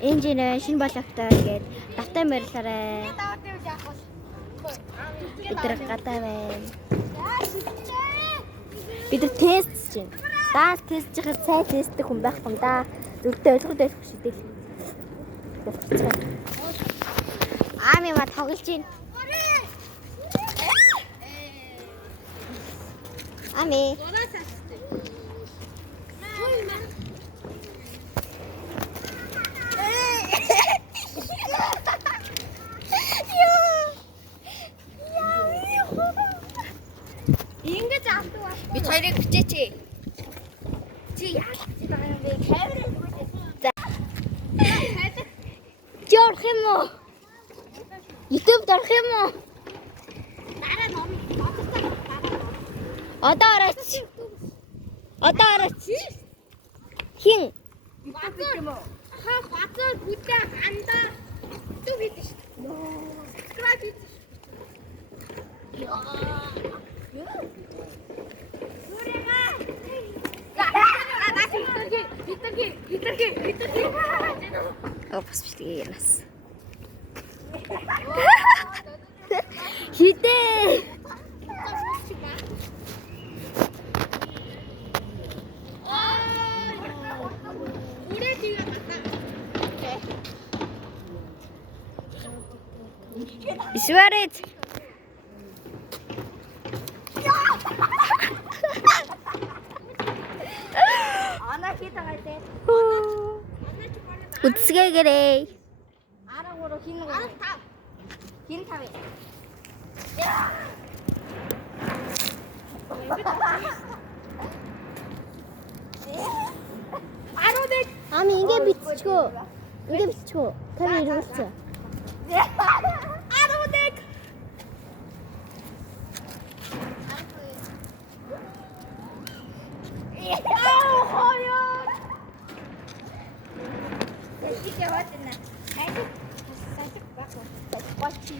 Энжинэ шинэ боловтой гээд давтай морилаарэ. Өдөр гадаа байна. Бид тест чинь. Даанс тест хийхэд сайн тесттэй хүн байх юм да. Зүрхтэй ойлгоход байх шүү дээ. Ами ма тоглож байна. Ами. Ингэж автуу. Би хоёрыг бичээч. Чи яах гэж байгаа юм бэ? Камерыг хүлээж. За. Жорх юм уу? YouTube дорх юм уу? Дараа ном. Одоо орооч. Одоо орооч. Хин? Бацаа юм уу? Хаа бацаа бүдэ хандаа. Юу гэдэг шүү дээ. Subscribe хийж. Опс битгий нас. Хитэ. Ишварит. Ана хийдэг те. Үцгээгэрэй. Арагуур хин уу? Хин тавь. Аруудыг Ами ингэ биччихөө. Ингэ биччихөө. Тэр ирүүлчих. аруудыг. Аа хойоо. Яшиг яваад байна. Сайд баг. Бачи.